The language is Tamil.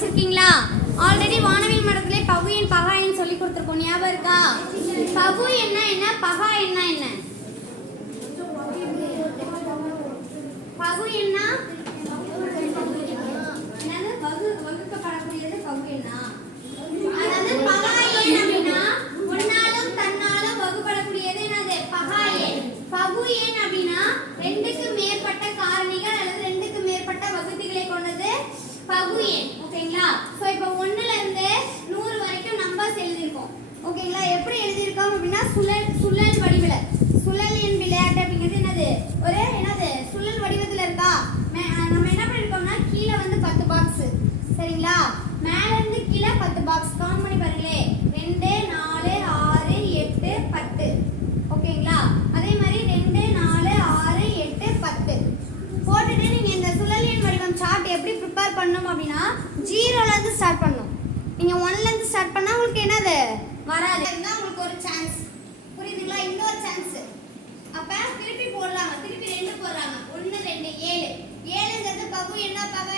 படிச்சிருக்கீங்களா? ஆல்ரெடி வானவில் மடத்திலே பகு என் பகா என் சொல்லி கொடுத்துருக்கோம். ஞாபகம் இருக்கா? பகு என்ன என்ன? பகா என்ன? ஒரே என்னது சுழல் வடிவத்தில் இருக்கா? நம்ம என்ன பண்ணிருக்கோம்னா கீழே வந்து பத்து பாக்ஸ் சரிங்களா? மேல இருந்து கீழே பத்து பாக்ஸ் கவுண்ட் பண்ணி பாருங்களே. ரெண்டு நாலு ஆறு எட்டு பத்து. ஓகேங்களா? அதே மாதிரி ரெண்டு நாலு ஆறு எட்டு பத்து. போட்டுட்டு நீங்கள் இந்த சுழலியின் வடிவம் சார்ட் எப்படி ப்ரிப்பேர் பண்ணணும் அப்படின்னா ஜீரோலேருந்து ஸ்டார்ட் பண்ணும் நீங்கள் ஒன்லேருந்து ஸ்டார்ட் பண்ணால் உங்களுக்கு என்னது? வராது. உங்களுக்கு ஒரு சான்ஸ் புரியுதுங்களா? இன்னொரு சான்ஸ் அப்ப திருப்பி போடுறாங்க திருப்பி ரெண்டு போடுறாங்க. ஒன்னு ரெண்டு ஏழு. ஏழுங்கிறது பகு என்ன பகை